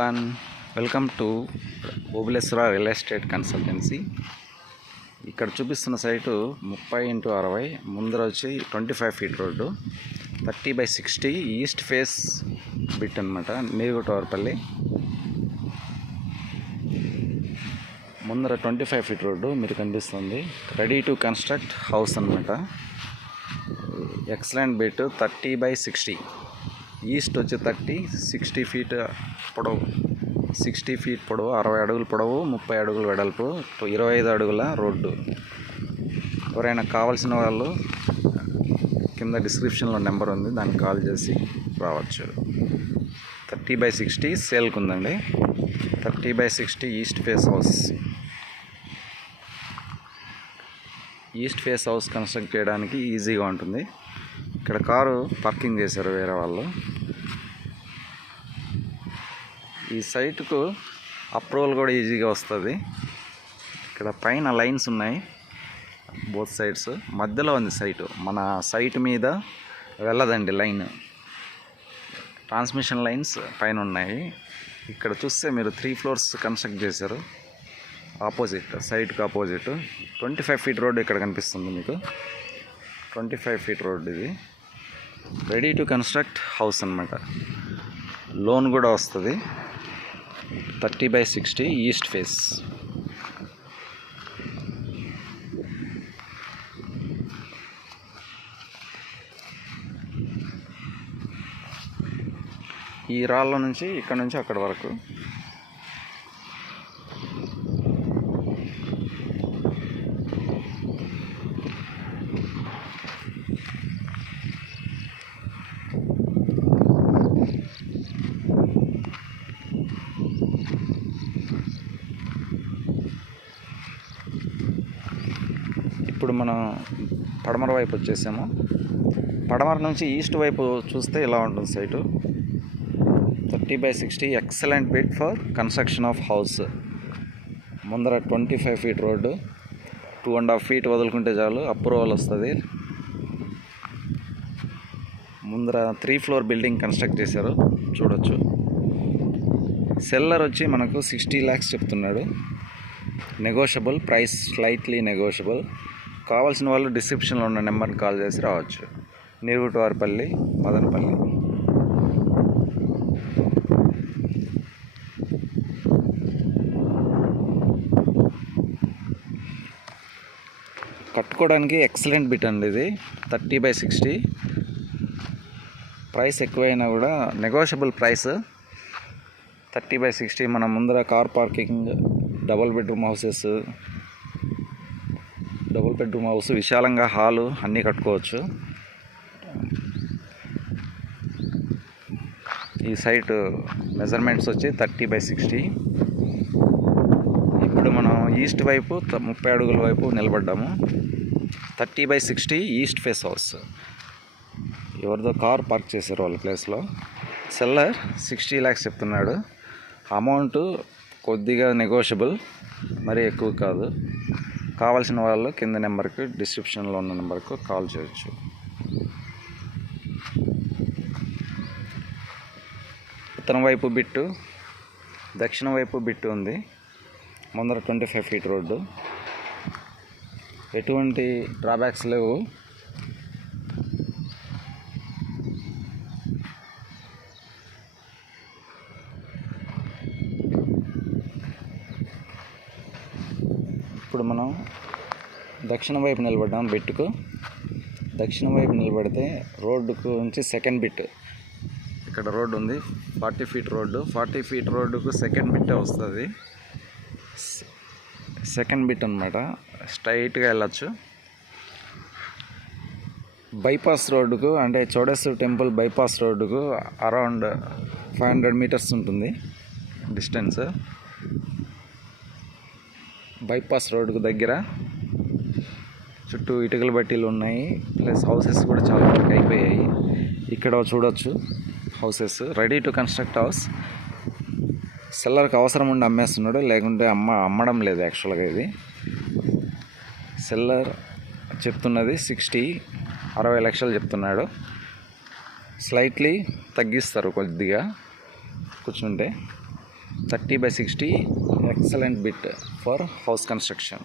One welcome to Obuleswara real estate consultancy. ఇక్కడ చూపిస్తున్న site 30x60, ముందర వచ్చి 25 feet road, 30x60 east face bit అనమాట. నీరుగుటవర్పల్లి ముందర 25 ఫీట్ రోడ్డు మీరు కనిపిస్తుంది. రెడీ టు కన్స్ట్రక్ట్ హౌస్ అనమాట. Excellent bit, 30x60. ఈస్ట్ వచ్చి 30, 60 ఫీట్ పొడవు, 60 ఫీట్ పొడవు, 60 అడుగులు పొడవు, 30 అడుగులు వెడల్పు, 25 అడుగుల రోడ్డు. ఎవరైనా కావాల్సిన వాళ్ళు కింద డిస్క్రిప్షన్లో నెంబర్ ఉంది, దానికి కాల్ చేసి రావచ్చు. 30x60 సేల్కి ఉందండి. 30x60 east face house. East face house construct చేయడానికి ఈజీగా ఉంటుంది. ఇక్కడ కారు పార్కింగ్ చేశారు వేరే వాళ్ళు. ఈ సైటుకు అప్రూవల్ కూడా ఈజీగా వస్తుంది. ఇక్కడ పైన లైన్స్ ఉన్నాయి బోత్ సైడ్స్, మధ్యలో ఉంది సైటు. మన సైట్ మీద వెళ్ళదండి లైన్, ట్రాన్స్మిషన్ లైన్స్ పైన ఉన్నాయి. ఇక్కడ చూస్తే మీరు 3 ఫ్లోర్స్ కన్స్ట్రక్ట్ చేశారు. ఆపోజిట్ సైట్కి ఆపోజిట్ 25 ఫీట్ రోడ్ ఇక్కడ కనిపిస్తుంది మీకు. 25 ఫీట్ రోడ్ ఇది. రెడీ టు కన్స్ట్రక్ట్ హౌస్ అనమాట. లోన్ కూడా వస్తుంది. 30x60 east face. ఈ రాళ్ళ నుంచి ఇక్కడ నుంచి అక్కడ వరకు ఇప్పుడు మనం పడమర వైపు వచ్చేసాము. పడమర నుంచి ఈస్ట్ వైపు చూస్తే ఇలా ఉంటుంది site. 30x60 excellent bit for construction of house. ముందర 25 ఫీట్ రోడ్డు, 2.5 ఫీట్ వదులుకుంటే చాలు అప్రూవల్ వస్తుంది. ముందర 3 ఫ్లోర్ బిల్డింగ్ కన్స్ట్రక్ట్ చేశారు, చూడొచ్చు. సెల్లర్ వచ్చి మనకు 60 lakhs చెప్తున్నాడు. Negotiable price, slightly negotiable. కావాల్సిన వాళ్ళు డిస్క్రిప్షన్లో ఉన్న నెంబర్ని కాల్ చేసి రావచ్చు. నీరుగుటవారిపల్లి, మదనపల్లి. కట్టుకోవడానికి ఎక్సలెంట్ బిట్ అండి ఇది. 30x60. ప్రైస్ ఎక్కువైనా కూడా నెగోషియబుల్ ప్రైస్. 30x60. మన ముందర car parking, double bedroom house, విశాలంగా హాలు అన్నీ కట్టుకోవచ్చు. ఈ సైట్ మెజర్మెంట్స్ వచ్చి 30x60. ఇప్పుడు మనం ఈస్ట్ వైపు 30 అడుగుల వైపు నిలబడ్డాము. 30x60 east face house. ఎవరిదో కార్ పార్క్ చేశారు వాళ్ళ ప్లేస్లో. సెల్లర్ 60 lakhs చెప్తున్నాడు. అమౌంట్ కొద్దిగా నెగోషియబుల్, మరీ ఎక్కువ కాదు. కావాల్సిన వాళ్ళు కింద నెంబర్కి, డిస్క్రిప్షన్లో ఉన్న నెంబర్కు కాల్ చేయొచ్చు. ఉత్తరం వైపు బిట్టు, దక్షిణ వైపు బిట్టు ఉంది. ముందర 25 ఫీట్ రోడ్డు. ఎటువంటి డ్రాబ్యాక్స్ లేవు. ఇప్పుడు మనం దక్షిణ వైపు నిలబడ్డాం. బిట్టుకు దక్షిణ వైపు నిలబడితే రోడ్డుకు నుంచి సెకండ్ బిట్. ఇక్కడ రోడ్డు ఉంది, 40 ఫీట్ రోడ్డు. 40 ఫీట్ రోడ్డుకు సెకండ్ బిట్టే వస్తుంది. సెకండ్ బిట్ అనమాట. స్ట్రైట్గా వెళ్ళచ్చు. బైపాస్ రోడ్డుకు, అంటే చౌడేశ్వర్ టెంపుల్ బైపాస్ రోడ్డుకు అరౌండ్ 500 meters ఉంటుంది డిస్టెన్స్. బైపాస్ రోడ్డుకు దగ్గర చుట్టూ ఇటుకల బట్టీలు ఉన్నాయి, ప్లస్ హౌసెస్ కూడా చాలా వరకు అయిపోయాయి. ఇక్కడ చూడొచ్చు houses. Ready to construct house. సెల్లర్కి అవసరం ఉండి అమ్మేస్తున్నాడు, లేకుంటే అమ్మడం లేదు. యాక్చువల్గా ఇది సెల్లర్ చెప్తున్నది 60 లక్షలు చెప్తున్నాడు. స్లైట్లీ తగ్గిస్తారు కొద్దిగా కూర్చుంటే. 30 by 60 excellent bit for house construction.